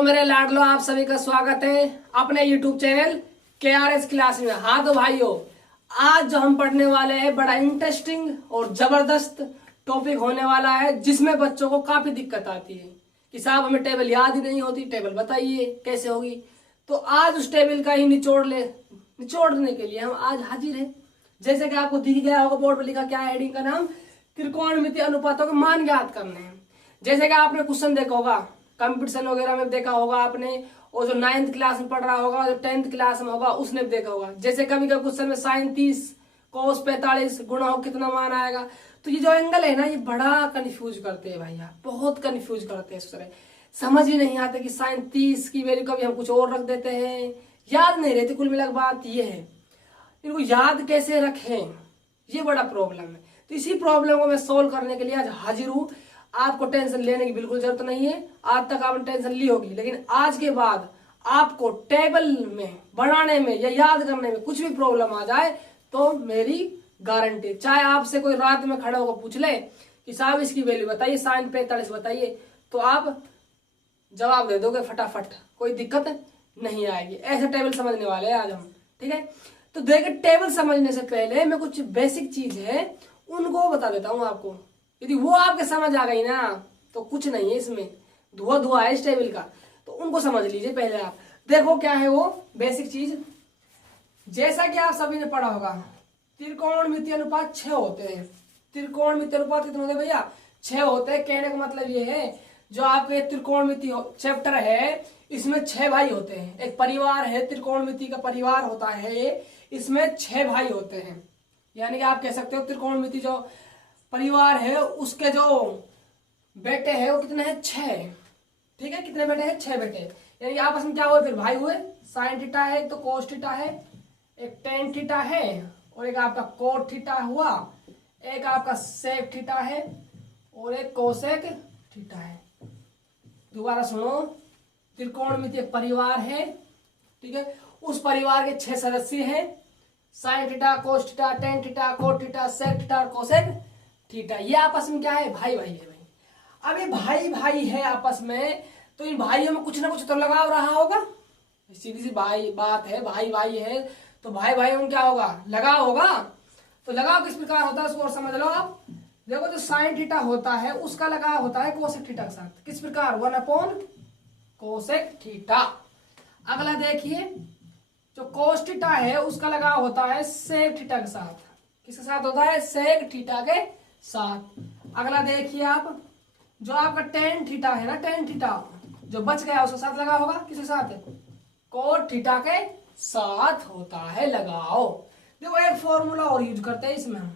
Hello मेरे लाडलो, आप सभी का स्वागत है अपने YouTube चैनल KRS क्लास में। हाँ तो भाइयों, आज जो हम पढ़ने वाले हैं बड़ा इंटरेस्टिंग और जबरदस्त टॉपिक होने वाला है, जिसमें बच्चों को काफी दिक्कत आती है कि साहब हमें टेबल याद ही नहीं होती, टेबल बताइए कैसे होगी। तो आज उस टेबल का ही निचोड़ने के लिए हम आज हाजिर हैं। जैसे कि आपको दिख गया होगा, बोर्ड पर लिखा क्या है, हेडिंग का नाम त्रिकोणमितीय अनुपातों के मान ज्ञात करने हैं। जैसे कि आपने क्वेश्चन देखा होगा, कंपटीशन वगैरह में देखा होगा आपने, और जो 9th क्लास में पढ़ रहा होगा, जो 10th क्लास में होगा उसने भी देखा होगा। जैसे कभी कभी क्वेश्चन में sin 30 cos 45 गुणा हो कितना मान आएगा। तो ये जो एंगल है ना, ये बड़ा कंफ्यूज करते हैं भैया, बहुत कंफ्यूज करते हैं। इस तरह समझ ही नहीं आते कि sin 30 की वैल्यू कभी हम कुछ और रख देते हैं, याद नहीं रहती। कुल मिलाकर बात ये है, इनको याद कैसे रखें, ये बड़ा प्रॉब्लम है। तो इसी प्रॉब्लम को मैं सोल्व करने के लिए आज हाजिर हूँ। आपको टेंशन लेने की बिल्कुल जरूरत नहीं है। आज तक आपने टेंशन ली होगी, लेकिन आज के बाद आपको टेबल में बनाने में या याद करने में कुछ भी प्रॉब्लम आ जाए तो मेरी गारंटी, चाहे आपसे कोई रात में खड़ा होकर पूछ ले कि साहब इसकी वैल्यू बताइए, sin 45 बताइए, तो आप जवाब दे दोगे फटाफट, कोई दिक्कत नहीं आएगी। ऐसे टेबल समझने वाले हैं आज हम, ठीक है। तो देखिए, टेबल समझने से पहले मैं कुछ बेसिक चीज है उनको बता देता हूँ आपको। यदि वो आपके समझ आ गई ना तो कुछ नहीं है इसमें, धुआं धुआं है इस टेबल का। तो उनको समझ लीजिए पहले आप। देखो क्या है वो बेसिक चीज। जैसा कि आप सभी ने पढ़ा होगा, त्रिकोणमितीय अनुपात 6 होते हैं। त्रिकोणमितीय अनुपात कितने होते हैं भैया? 6 होते हैं। कहने का मतलब ये है, जो आपके त्रिकोणमिति चैप्टर है इसमें 6 भाई होते हैं। एक परिवार है, त्रिकोणमिति का परिवार होता है, इसमें 6 भाई होते हैं। यानी कि आप कह सकते हो त्रिकोणमिति जो परिवार है उसके जो बेटे हैं वो कितने हैं? 6। ठीक है, कितने बेटे हैं? 6 बेटे। यानी कि आपस में क्या हुए फिर? भाई हुए। साइन थीटा है, एक तो कोस थीटा है, एक टेन थीटा है, और एक आपका कोट थीटा हुआ, एक आपका सेक थीटा है, और एक कोसेक थीटा है। दोबारा सुनो, त्रिकोणमितीय परिवार है, ठीक है, उस परिवार के 6 सदस्य हैं। Sine theta, cos theta, tan theta, cot theta, sec theta और कोसेक थीटा। ये आपस में क्या है? भाई भाई है भाई। अब ये भाई भाई है आपस में, तो इन भाइयों में कुछ ना कुछ तो लगाव रहा होगा। सीधी सी भाई बात है, भाई भाई है तो भाई भाई में क्या होगा? लगाव होगा। तो लगाव किस प्रकार होता है उसको और समझ लो आप। देखो, जो साइन थीटा होता है उसका लगाव होता है कोसेक थीटा के साथ। किस प्रकार? 1 कोसेक थीटा। अगला देखिए, जो कोस थीटा है उसका लगाव होता है सेक थीटा के साथ। किसके साथ होता है? सेक थीटा के साथ। अगला देखिए आप, जो आपका टेन थीटा है ना, टेन थीटा जो बच गया उसके साथ लगा होगा। किसके साथ? कोट थीटा के साथ होता है लगाओ। देखो, एक फॉर्मूला और यूज करते हैं इसमें हम,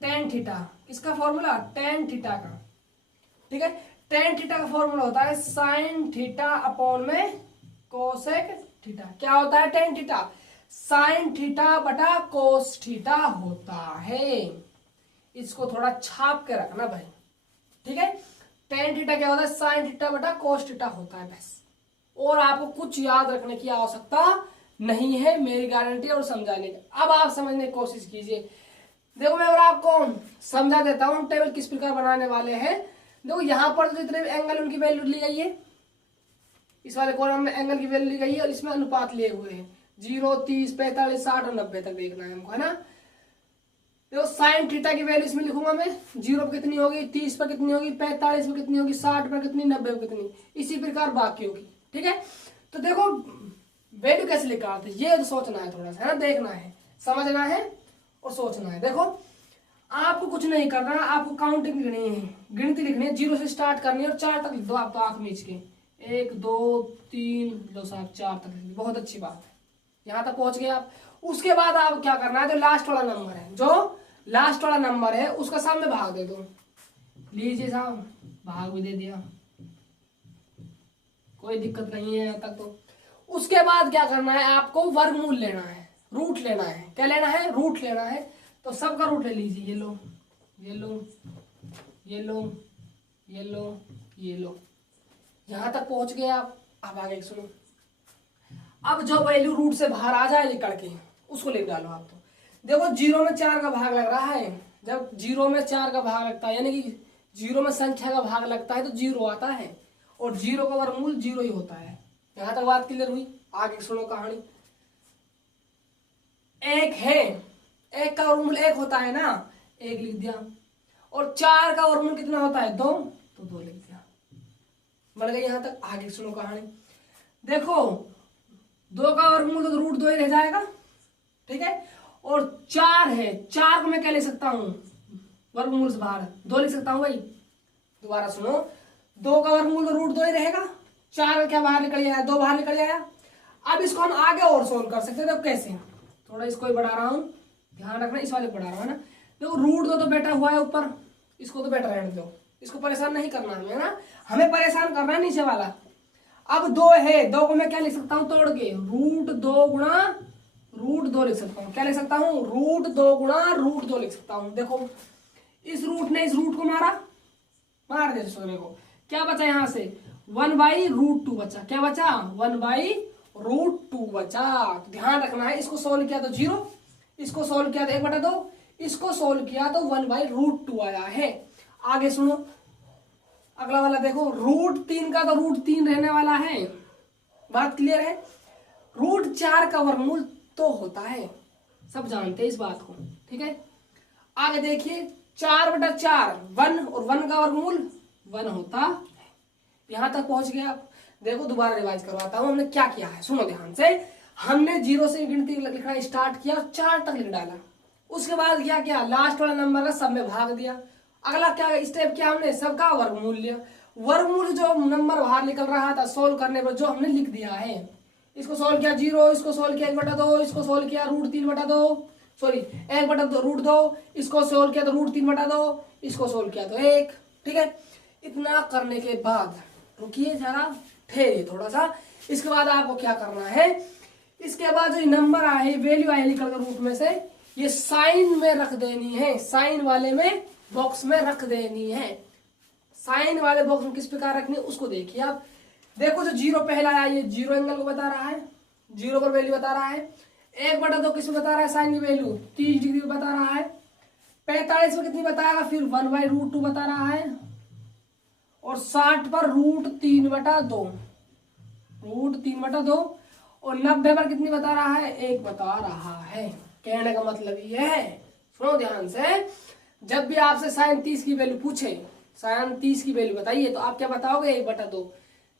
टेन थीटा। किसका फॉर्मूला? टेन थीटा का। ठीक है, टेन थीटा का फॉर्मूला होता है साइन थीटा अपॉन में कोसेक थीटा। क्या होता है? टेन थीटा साइन थीटा बटा कोस थीटा होता है। इसको थोड़ा छाप के रखना भाई, ठीक है। टेन थीटा क्या होता है? साइन थीटा बटा कोस थीटा होता है, बस। और आपको कुछ याद रखने की आवश्यकता नहीं है, मेरी गारंटी और समझाने की। अब आप समझने की कोशिश कीजिए। देखो, मैं और आपको समझा देता हूं टेबल किस प्रकार बनाने वाले हैं। देखो, यहां पर तो जितने भी एंगल उनकी वैल्यू ली गई है, इस वाले कॉलम में एंगल की वैल्यू ली गई है, और इसमें अनुपात लिए हुए हैं 0, 30, 45, 60 और 90 तक देखना है हमको, है ना। देखो, साइन थीटा की वैल्यू इसमें लिखूंगा मैं, 0 पर कितनी होगी, 30 पर कितनी होगी, 45 पर कितनी होगी, 60 पर कितनी, 90 पर कितनी, इसी प्रकार बाकी होगी। ठीक है, तो देखो वैल्यू कैसे निकालते हैं ये तो सोचना है थोड़ा सा, है ना, देखना है, समझना है और सोचना है। देखो, आपको कुछ नहीं करना, आपको काउंटिंग लिखनी है, गिनती लिखनी है, 0 से स्टार्ट करनी है और 4 तक लिख दो आप तो आंख मीच के। 1 2 3 लो साहब 4 तक लिख दी, बहुत अच्छी बात है, यहाँ तक पहुंच गए आप। उसके बाद आप क्या करना है, जो लास्ट वाला नंबर है, जो लास्ट वाला नंबर है उसका सामने भाग दे दो। लीजिए साहब, भाग भी दे दिया, कोई दिक्कत नहीं है यहाँ तक तो। उसके बाद क्या करना है, आपको वर्गमूल लेना है, रूट लेना है। क्या लेना है? रूट लेना है। तो सबका रूट ले लीजिए, ये लो, ये लो, ये लो, ये लो, ये लो। यहां तक पहुंच गए आप। अब आगे सुनो, अब जो वैल्यू रूट से बाहर आ जाए निकल के, उसको लिख डालो आप। तो देखो, 0 में 4 का भाग लग रहा है। जब 0 में 4 का भाग लगता है, यानी कि 0 में संख्या का भाग लगता है तो 0 आता है, और 0 का वर्गमूल 0 ही होता है। यहां तक बात क्लियर हुई। आगे सुनो कहानी। एक है, एक का वर्गमूल एक होता है ना, एक लिख दिया। और 4 का वर्गमूल कितना होता है 2, तो 2 लिख दिया। बन गई यहां तक। आगे सुनो कहानी। देखो 2 का वर्गमूल तो रूट 2 ही रह जाएगा, ठीक है। और 4 है, 4 को मैं क्या लिख सकता हूं, वर्गमूल से बाहर 2 लिख सकता हूं भाई। दोबारा सुनो, 2 का वर्गमूल तो रूट 2 ही रहेगा, 4 का क्या बाहर निकल आया, 2 बाहर निकल आया। अब इसको हम आगे और सोल्व कर सकते हैं। तो कैसे, थोड़ा इसको ही बढ़ा रहा हूं, ध्यान रखना इस वाले बढ़ा रहा हूं ना। देखो रूट 2 तो बैठा हुआ है ऊपर, इसको तो बैठा रहने दो, इसको परेशान नहीं करना हमें ना, हमें परेशान करना है नीचे वाला। अब 2 है, 2 को मैं क्या लिख सकता हूं तोड़ के, रूट 2 गुणा रूट 2 लिख सकता हूं। क्या लिख सकता हूं, रूट 2 गुणा रूट 2 लिख सकता हूं। देखो इस रूट ने इस रूट को मार दे सोने को, क्या बचा यहां से 1/√2 बचा। क्या बचा 1/√2 बचा। ध्यान रखना है, इसको सोल्व किया तो 0, इसको सोल्व किया तो 1/2, इसको सोल्व किया तो 1/√2 आया है। आगे सुनो अगला वाला। देखो √3 का तो √3 रहने वाला है, बात क्लियर है। √4 का वर्गमूल तो होता है, सब जानते हैं इस बात को, ठीक है। आगे देखिए 4/4 1, और 1 का वर्गमूल 1 होता है। यहां तक पहुंच गया आप। देखो दोबारा रिवाइज करवाता हूं, हमने क्या किया है, सुनो ध्यान से। हमने 0 से गिनती लिखना स्टार्ट किया और 4 तक लिख डाला। उसके बाद क्या किया, लास्ट वाला नंबर का सब में भाग दिया। अगला क्या स्टेप किया, हमने सबका वर्गमूल लिया। वर्गमूल जो नंबर बाहर निकल रहा था सोल्व करने पर जो हमने लिख दिया है, इसको सोल्व किया 0, इसको सोल्व किया 1/2, इसको सोल्व किया √3/2, सॉरी 1/√2, इसको सोल्व किया तो √3/2, इसको सोल्व किया तो 1, ठीक है। इतना करने के बाद रुकिए जरा, ठहरिए थोड़ा सा। इसके बाद आपको क्या करना है, इसके बाद जो नंबर आए वैल्यू आए निकल कर रूट में से, ये साइन में रख देनी है, साइन वाले में बॉक्स में रख देनी है। साइन वाले बॉक्स में किस प्रकार रखनी है उसको देखिए आप। देखो जो 0 पहला आया ये 0 एंगल को बता रहा है, 0 पर वैल्यू बता रहा है। 1/2 किस में बता रहा है, साइन की वैल्यू 30 डिग्री में बता रहा है। 45 में कितनी बताएगा, फिर 1/√2 बता रहा है। और 60 पर √3/2, √3/2। और 90 पर कितनी बता रहा है, 1 बता रहा है। कहने का मतलब ये है, सुनो ध्यान से, जब भी आपसे साइन 30 की वैल्यू पूछे, साइन 30 की वैल्यू बताइए तो आप क्या बताओगे 1/2।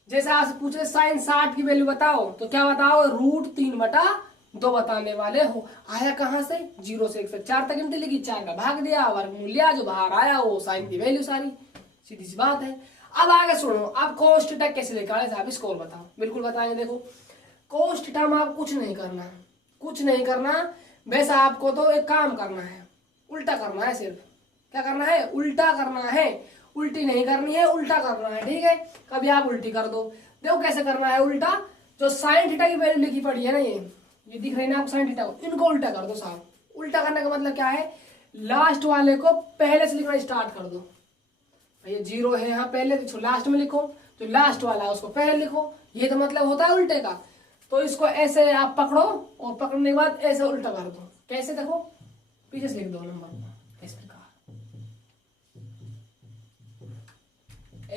जैसे आपसे पूछे साइन 60 की वैल्यू बताओ तो क्या बताओ, √3/2 बताने वाले हो। आया कहां से, 0 से 1 से 4 तक गिनती लिखी, 4 का भाग दिया, वर्गमूल लिया, जो बाहर आया वो साइन की वैल्यू सारी, सीधी सी बात है। अब आगे सुनो, अब cos थीटा कैसे निकाले साहब, इसको और बताओ। बिल्कुल बताएंगे। देखो cos थीटा में आप कुछ नहीं करना, कुछ नहीं करना। वैसा आपको तो एक काम करना है, उल्टा करना है। सिर्फ क्या करना है, उल्टा करना है, उल्टी नहीं करनी है, उल्टा करना है, ठीक है। कभी आप उल्टी कर दो। देखो कैसे करना है उल्टा। जो साइन थीटा की वैल्यू लिखी पड़ी है ना, ये दिख रही है ना आप साइन थीटा को, इनको उल्टा कर दो साहब। उल्टा करने का मतलब क्या है, लास्ट वाले को पहले से लिखना स्टार्ट कर दो। ये 0 है यहाँ पहले लिखो, लास्ट में लिखो, जो लास्ट वाला है उसको पहले लिखो। ये तो मतलब होता है उल्टे का। तो इसको ऐसे आप पकड़ो और पकड़ने के बाद ऐसे उल्टा कर दो। कैसे, देखो पीछे से लिख दो नंबर इस प्रकार,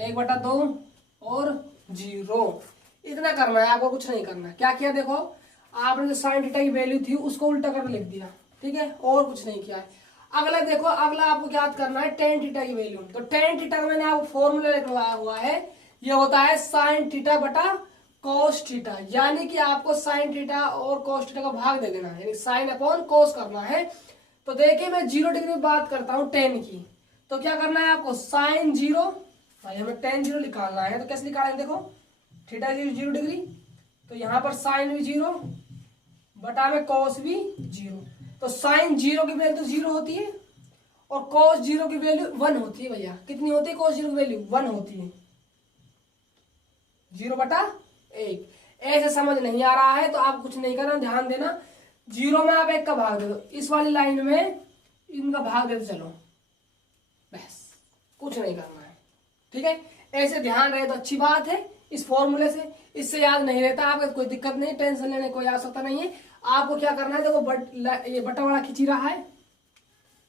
1/2 और 0। इतना करना है आपको, कुछ नहीं करना। क्या किया, देखो आपने जो साइन थीटा की वैल्यू थी उसको उल्टा कर लिख दिया, ठीक है, और कुछ नहीं किया है। अगला देखो, अगला आपको क्या करना है, टेन थीटा की वैल्यू। तो टेन थीटा का मैंने आपको फॉर्मूला लिखवाया हुआ है, ये होता है साइन थीटा बटा कॉस थीटा। यानी कि आपको साइन थीटा और कॉस थीटा का भाग दे देना है, यानी साइन अपॉन कॉस करना है। तो देखिए मैं 0 डिग्री में बात करता हूँ टेन की, तो क्या करना है आपको, साइन 0, भाई हमें टेन 0 निकालना है। तो कैसे निकालेंगे, देखो थीटा 0 डिग्री, तो यहाँ पर साइन भी 0 बटा में कॉस भी 0। तो साइन 0 की वैल्यू तो 0 होती है और कॉस 0 की वैल्यू 1 होती है। भैया कितनी होती है, कॉस 0 की वैल्यू 1 होती है, 0/1। ऐसे समझ नहीं आ रहा है तो आप कुछ नहीं करना, ध्यान देना। 0 में आप 1 का भाग दे दो, इस वाली लाइन में इनका भाग दे दो, चलो बस, कुछ नहीं करना है, ठीक है। ऐसे ध्यान रहे तो अच्छी बात है। इस फॉर्मूले से, इससे याद नहीं रहता आपको, कोई दिक्कत नहीं, टेंशन लेने कोई आवश्यकता नहीं है। आपको क्या करना है, देखो ये बटा वाला खींची रहा है,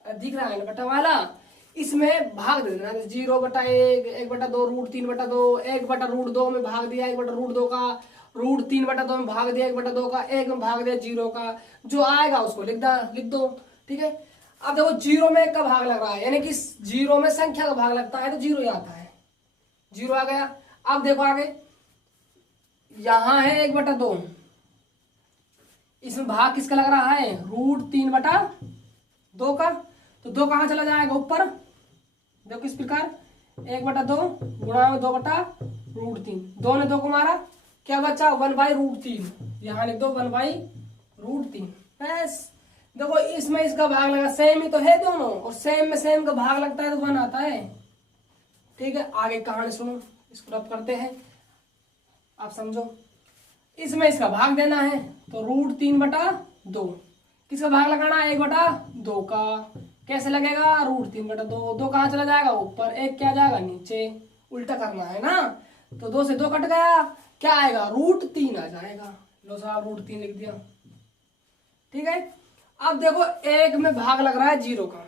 दिख रहा है ना बटा वाला, इसमें भाग दे देना। 0/1, 1/2, √3/2, 1/√2 में भाग दिया 1/√2 का, √3/2 में भाग दिया 1/2 का, 1 में भाग दिया 0 का, जो आएगा उसको लिख दो। ठीक है, अब देखो 0 में 1 का भाग लग रहा है, यानी कि 0 में संख्या का भाग लगता है तो 0 ही आता है, 0 आ गया। अब देखो आगे, यहां है 1/2, इसमें भाग किसका लग रहा है, √3/2 का, तो 2 कहां चला जाएगा ऊपर, देखो इस प्रकार 1/2 गुणा में 2/√3, 2 ने 2 को मारा, क्या बचा 1/√3, यहाँ लिख दो 1/√3। बस देखो इसमें इसका भाग लगा, सेम ही तो है दोनों, और सेम में सेम का भाग लगता है तो 1 आता है। ठीक है, आगे कहानी सुनो, इसको रब करते हैं, आप समझो। इसमें इसका भाग देना है तो √3/2, किसका भाग लगाना है 1/2 का, कैसे लगेगा √3/2, 2 कहाँ चला जाएगा ऊपर, 1 क्या जाएगा नीचे, उल्टा करना है ना, तो 2 से 2 कट गया, क्या आएगा √3 आ जाएगा। लो साहब √3 लिख दिया। ठीक है, अब देखो 1 में भाग लग रहा है 0 का,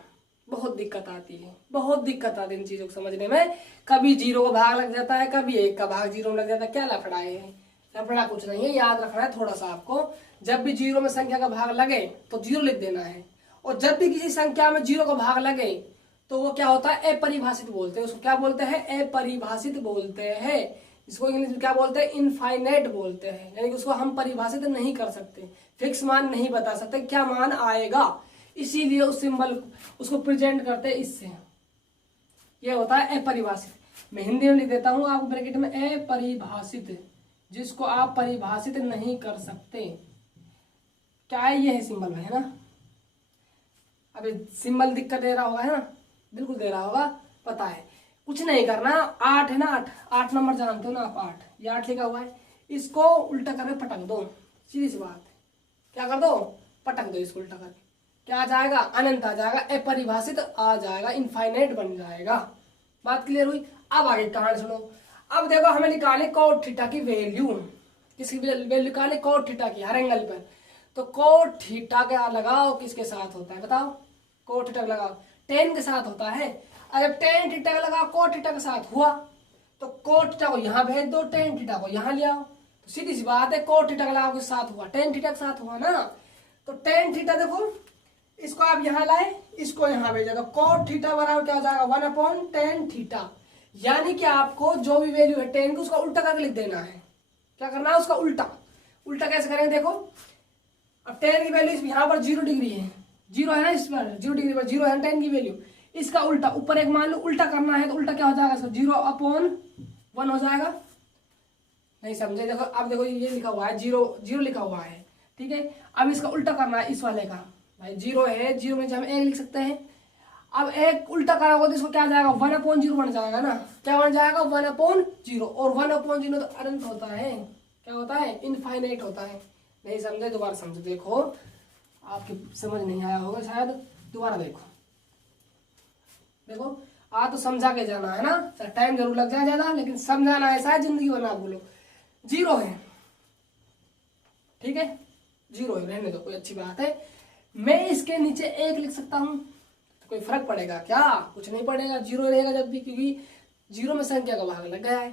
बहुत दिक्कत आती है, बहुत दिक्कत आती है इन चीजों को समझने में, कभी 0 का भाग लग जाता है, कभी 1 का भाग 0 में लग जाता है, क्या लफड़ा है, लफड़ा कुछ नहीं है, याद रखना है थोड़ा सा आपको, जब भी 0 में संख्या का भाग लगे तो 0 लिख देना है, और जब भी किसी संख्या में 0 का भाग लगे तो वो क्या होता है, अपरिभाषित बोलते हैं उसको, क्या बोलते हैं, अपरिभाषित बोलते हैं, इसको इंग्लिश में क्या बोलते हैं, इनफाइनाइट बोलते हैं, यानी कि उसको हम परिभाषित नहीं कर सकते, फिक्स मान नहीं बता सकते क्या मान आएगा, इसीलिए उस सिंबल उसको प्रेजेंट करते हैं इससे, ये होता है अपरिभाषित। मैं हिंदी में लिख देता हूं आपको ब्रैकेट में, अपरिभाषित, जिसको आप परिभाषित नहीं कर सकते, क्या है, ये है सिंबल में, है ना। अभी सिंबल दिक्कत दे रहा होगा, है ना, बिल्कुल दे रहा होगा, पता है, कुछ नहीं करना, 8 है ना, 8 नंबर जानते हो ना आप, 8, ये 8 लिखा हुआ है, इसको उल्टा करके पटक दो, सीधी सी बात है, क्या कर दो, पटक दो इसको उल्टा करके, क्या आ जाएगा, अनंत आ जाएगा, अपरिभाषित आ जाएगा, इनफाइनाइट बन जाएगा। बात क्लियर हुई। अब आगे कहानी सुनो। अब देखो हमें निकाले cot थीटा की वैल्यू, किसकी वैल्यू निकाले, cot थीटा की, हर एंगल पर, तो cot थीटा का लगाओ किसके साथ होता है बताओ, cot थीटा लगाओ tan के साथ होता है, अब tan थीटा का लगाओ cot थीटा के साथ हुआ, तो cot थीटा को यहाँ भेज दो, tan थीटा को यहाँ ले आओ, तो सीधी सी बात है, cot थीटा का लगाओ किसके साथ हुआ, tan थीटा के साथ हुआ ना, तो tan थीटा देखो इसको आप यहाँ लाए, इसको यहाँ भेजा, तो cot थीटा बराबर क्या हो जाएगा, 1/tan थीटा, यानी कि आपको जो भी वैल्यू है tan की उसका उल्टा करके लिख देना है, क्या करना है उसका उल्टा, उल्टा कैसे करेंगे देखो, अब tan की वैल्यू यहाँ पर 0 डिग्री है, 0 है ना, इस पर 0 डिग्री पर 0 है tan की वैल्यू, इसका उल्टा ऊपर एक मान लो उल्टा करना है, तो उल्टा क्या हो जाएगा, 0/1 हो जाएगा, नहीं समझे, देखो अब देखो ये लिखा हुआ है 0 लिखा हुआ है, ठीक है, अब इसका उल्टा करना है इस वाले का, भाई 0 है, 0 में हम 1 लिख सकते हैं, अब 1 उल्टा करोगे तो इसको क्या जाएगा, 1/0 बन जाएगा ना, क्या बन जाएगा 1/0, और 1/0 तो अनंत होता है, क्या होता है, इनफाइनाइट होता है, नहीं समझे दोबारा समझो, देखो आपके समझ नहीं आया होगा शायद, दोबारा देखो, देखो आ तो समझा के जाना है ना, टाइम जरूर लग जाए ज्यादा, लेकिन समझाना ऐसा है जिंदगी बना बोलो, 0 है, ठीक है, 0 है, रहने दो, कोई अच्छी बात है, मैं इसके नीचे 1 लिख सकता हूं, तो कोई फर्क पड़ेगा क्या, कुछ नहीं पड़ेगा, 0 रहेगा जब भी, क्योंकि 0 में संख्या का भाग लग गया है।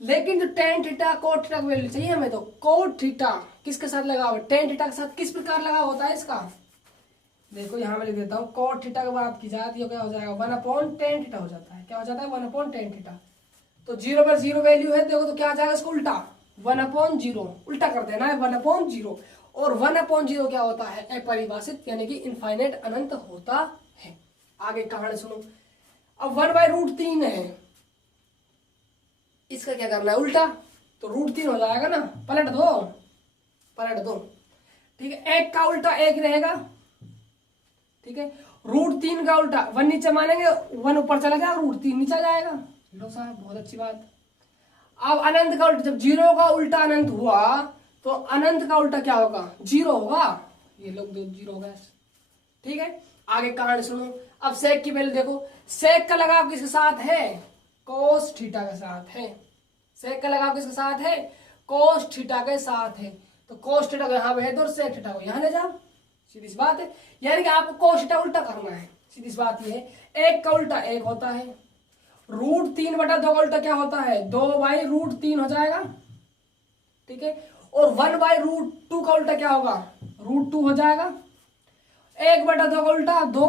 लेकिन जो tan थीटा cot थीटा की वैल्यू चाहिए हमें, तो cot थीटा किसके साथ लगा हुआ है, tan थीटा के साथ किस प्रकार लगा होता है इसका, देखो यहाँ मैं लिख देता हूँ, cot थीटा की बात की जाती है, क्या हो जाएगा 1/tan थीटा हो जाता है, क्या हो जाता है 1/tan थीटा, तो 0 पर 0 वैल्यू है, देखो तो क्या आ जाएगा इसको उल्टा, 1/0 उल्टा कर देना है, 1/0, और 1/0 क्या होता है, अपरिभाषित, यानी कि इनफाइनाइट अनंत होता है। आगे कहानी सुनो, अब 1/√3 है, इसका क्या करना है उल्टा, तो √3 हो जाएगा ना, पलट दो, ठीक है, 1 का उल्टा 1 रहेगा, ठीक है, √3 का उल्टा 1 नीचे मानेंगे, 1 ऊपर चला जाएगा, √3 नीचे जाएगा, लो साहब बहुत अच्छी बात। अब अनंत का उल्टा, जब 0 का उल्टा अनंत हुआ तो अनंत का उल्टा क्या होगा, 0 होगा, ये लोग 0 होगा, ठीक है। आगे कहानी सुनो, अब सेक की वैल्यू देखो, सेक का लगाव किसके साथ है, cos थीटा के साथ है, सेक का लगाव किसके साथ है, cos थीटा के साथ है, तो cos थीटा को यहाँ भेज दो और सेक थीटा को यहाँ ले जाओ, सीधी सी बात है, यानी कि आपको cos थीटा उल्टा करना है, सीधी सी बात ये है, 1 का उल्टा 1 होता है, √3/2 का उल्टा क्या होता है, 2/√3 हो जाएगा, ठीक है। और 1/√2 का उल्टा क्या होगा, √2 हो जाएगा। 1/2 का उल्टा 2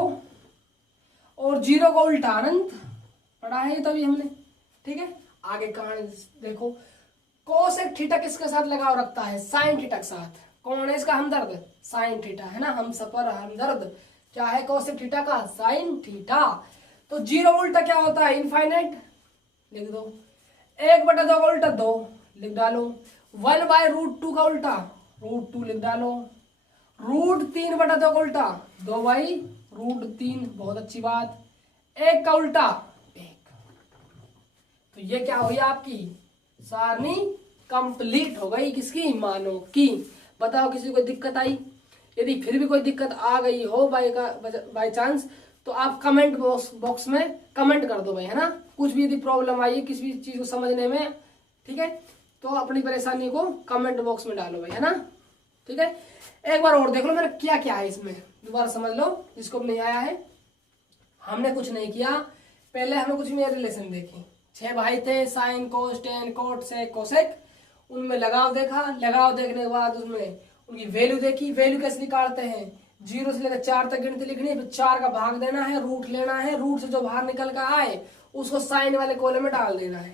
और 0 का उल्टा अनंत, पढ़ा है तभी हमने, ठीक है। आगे कहानी देखो, कोसेक थीटा किसके साथ लगाव रखता है, साइन थीटा के साथ। कौन है इसका हमदर्द, साइन थीटा है ना, हम सफर हमदर्द क्या है कोसेक थीटा का, साइन थीटा। तो 0 उल्टा क्या होता है, इनफाइनाइट, लिख दो। 1/2 का उल्टा 2 लिख डालो। 1/√2 का उल्टा √2 लिख डालो। √3/2 का उल्टा 2/√3, बहुत अच्छी बात। 1 का उल्टा 1। तो ये क्या हुई आपकी सारणी कंप्लीट हो गई, किसकी, मानों की। बताओ किसी को दिक्कत आई, यदि फिर भी कोई दिक्कत आ गई हो बाय चांस, तो आप कमेंट बॉक्स में कमेंट कर दो भाई, है ना। कुछ भी यदि प्रॉब्लम आई है किसी भी चीज को समझने में, ठीक है, तो अपनी परेशानी को कमेंट बॉक्स में डालो भाई, है ना, ठीक है। एक बार और देख लो मेरा क्या क्या है इसमें, दोबारा समझ लो जिसको नहीं आया है। हमने कुछ नहीं किया, पहले हमें कुछ में रिलेशन देखी, 6 भाई थे, sine cos tan cot sec cosec, उनमें लगाव देखा, लगाव देखने के बाद उसमें उनकी वैल्यू देखी। वैल्यू कैसे निकालते हैं, 0 से लेकर 4 तक गिनती लिखनी है, फिर 4 का भाग देना है, रूट लेना है, रूट से जो बाहर निकल कर आए उसको साइन वाले कॉलम में डाल देना है,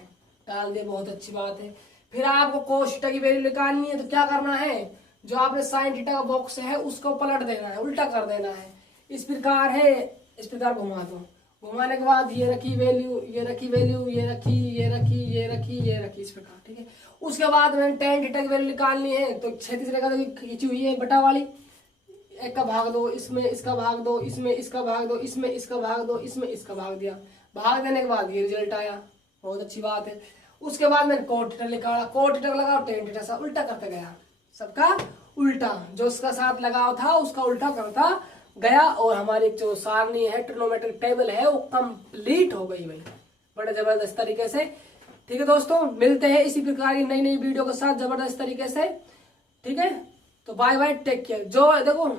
डाल दे, बहुत अच्छी बात है। फिर आपको कोस थीटा की वैल्यू निकालनी है, तो क्या करना है, जो आपने साइन थीटा का बॉक्स है उसको पलट देना है, उल्टा कर देना है, इस प्रकार है, इस प्रकार घुमा दो। घुमाने के बाद ये रखी वैल्यू, ये रखी वैल्यू, ये रखी, ये रखी, ये रखी, ये रखी, इस प्रकार, ठीक है। उसके बाद मैंने टेन थीटा की वैल्यू निकालनी है, तो 36 रेखा खींची हुई है बटा वाली, एक का भाग दो, इसमें इसका भाग दो, इसमें इसका भाग दो, इसमें इसका भाग दो, इसमें इसका भाग दिया, भाग देने के बाद ये रिजल्ट आया, बहुत अच्छी बात है। उसके बाद मैंने कोट थीटा निकाला, कोट थीटा लगाओ टेन थीटा सा उल्टा करते गया, सबका उल्टा, जो उसका साथ लगाव था उसका उल्टा करता गया, और हमारी जो सारणी है ट्रिग्नोमेट्रिक टेबल है वो कंप्लीट हो गई भाई, बड़े जबरदस्त तरीके से, ठीक है दोस्तों। मिलते हैं इसी प्रकार की नई नई वीडियो के साथ जबरदस्त तरीके से, ठीक है। तो बाय बाय, टेक केयर। जो देखो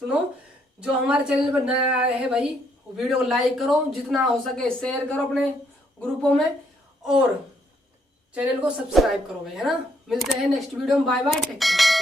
सुनो, जो हमारे चैनल पर नया आया है भाई, वो वीडियो को लाइक करो, जितना हो सके शेयर करो अपने ग्रुपों में, और चैनल को सब्सक्राइब करो भाई, है ना। मिलते हैं नेक्स्ट वीडियो में, बाय बाय, टेक केयर।